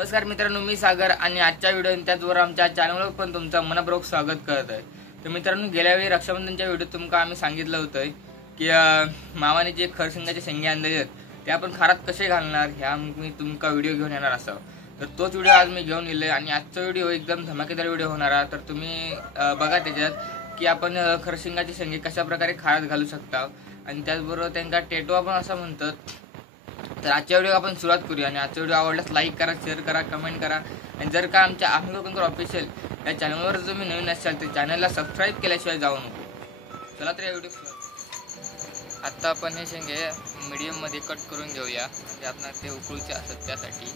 नमस्कार मित्रांनो, मी सागर आणि आजच्या व्हिडिओ त्याचबरोबर आमच्या चॅनलवर पण तुमचं मनपूर्वक स्वागत करत आहे। तर मित्रांनो, गेल्या वेळी रक्षाबंधनच्या व्हिडिओत तुमका आम्ही सांगितलं होतं की मामाने जे खरसिंगाचे शेंगे आणले आहेत ते आपण खारात कसे घालणार ह्या मी तुमका व्हिडिओ घेऊन येणार असाव। तर तोच व्हिडिओ आज मी घेऊन येलोय आणि आजचा व्हिडिओ एकदम धमाकेदार व्हिडिओ होणार आहे। तर तुम्ही बघा त्याच्यात की आपण खरसिंगाचे शेंगे कशा प्रकारे खारात घालू शकता आणि त्याचबरोबर त्यांना टेटवा पण असं म्हणतात। तर आजच्या व्हिडिओ आपण सुरुवात करूया आणि आजचा व्हिडिओ आवडल्यास लाईक करा, शेअर करा, कमेंट करा आणि जर का आमच्या आम्ही लोकांकडे ऑफिशियल या चॅनलवर जर तुम्ही नवीन असाल तर चॅनलला सबस्क्राईब केल्याशिवाय जाऊ नको। चला तर या व्हिडिओ आता आपण हे शेंगे मीडियम मध्ये कट करून घेऊया, म्हणजे आपण ते उकळूचे असतात त्यासाठी।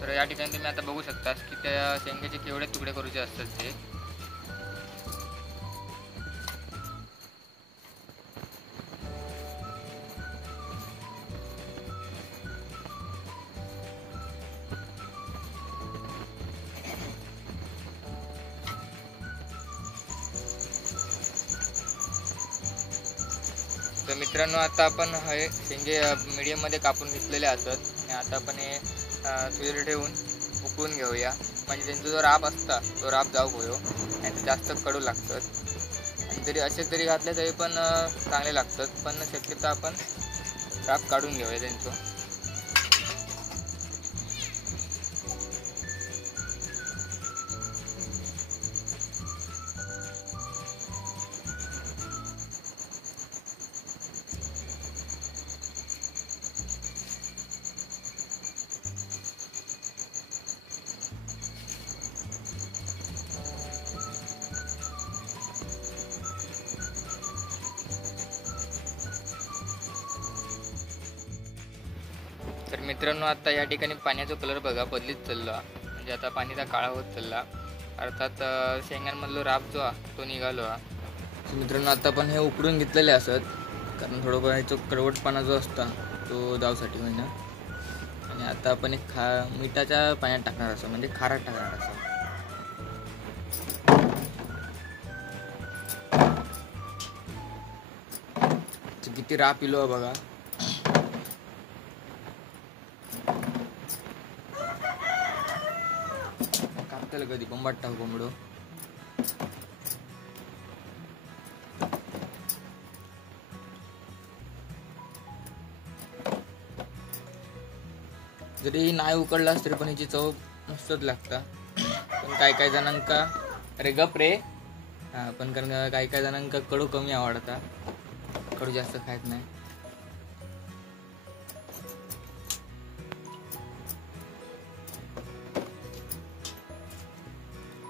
तर या ठिकाणी तुम्ही आता बघू शकता की त्या शेंगेचे केवढे तुकडे करूचे असतात ते। तर मित्रांनो, आता आपण हे शेंगे मीडियम मध्ये कापून घेतलेले असतात आणि आता आपण हे चुलीवर ठेवून उकळून घेऊया, म्हणजे त्यांचा जो राब असता तो राब जाऊ होयो आणि ते जास्त कडू लागतात। आणि जरी असे तरी घातले तरी पण चांगले लागतात, पण शक्यतो आपण राब काढून घेऊया त्यांचं। तर मित्रांनो, आता या ठिकाणी पाण्याचा कलर बघा बदलीत चालला, म्हणजे आता पाणीचा काळा होत चालला, अर्थात शेंगांमधला राब जो तो निघालो। मित्रांनो, आता आपण हे उकडून घेतलेले असत, कारण थोडं ह्याचा कडवटपणा जो असता तो जाऊसाठी म्हणजे। आणि आता आपण एक मिठाच्या पाण्यात टाकणार असं, म्हणजे खारात टाकणार असं। किती राब पिलो बघा। कापताल कधी बंबाट टाकू कोंबडो। जरी नाही उकडलास तरी पण ह्याची चव मस्तच लागता, पण काय जणांका अरे गप रे पण कारण काय जणांका कडू कमी आवडता, कडू जास्त खायत नाही।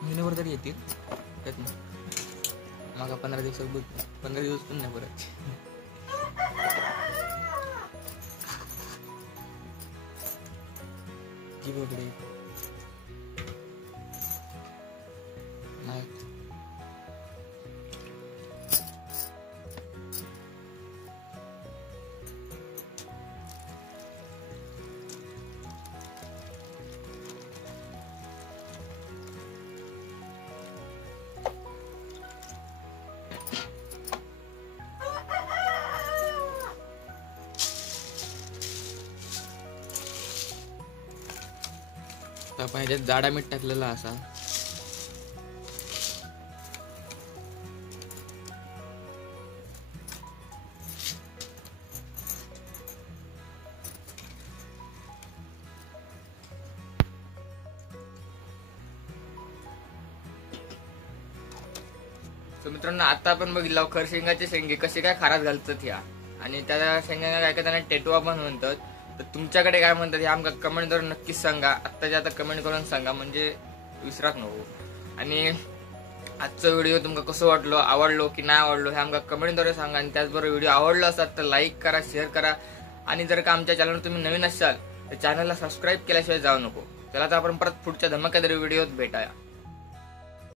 महिन्याभर तरी येतील त्यात ना, मग 15 दिवस पण नाही परत। जी बघडे नाही आपण ह्याच्यात जाडा मीठ टाकलेला असा। तर मित्रांनो, आता आपण बघितलं खरशेंगाचे शेंगे कसे काय खारात घालतात ह्या, आणि त्या शेंगांना काय त्यांना टेटवा पण म्हणतात। तर तुमच्याकडे काय म्हणतात हे आमका कमेंटद्वारे नक्कीच सांगा, आत्ताच्या आता कमेंट करून सांगा, म्हणजे विसरात नको। आणि आजचा व्हिडिओ तुमका कसं वाटलो, आवडलो की नाही आवडलो हे आमका कमेंटद्वारे सांगा। आणि त्याचबरोबर व्हिडिओ आवडला असाल तर लाईक करा, शेअर करा आणि जर का आमच्या चॅनलवर तुम्ही नवीन असाल तर चॅनलला सबस्क्राईब केल्याशिवाय जाऊ नको। चला तर आपण परत पुढच्या धमाकेदार व्हिडिओत भेटाया।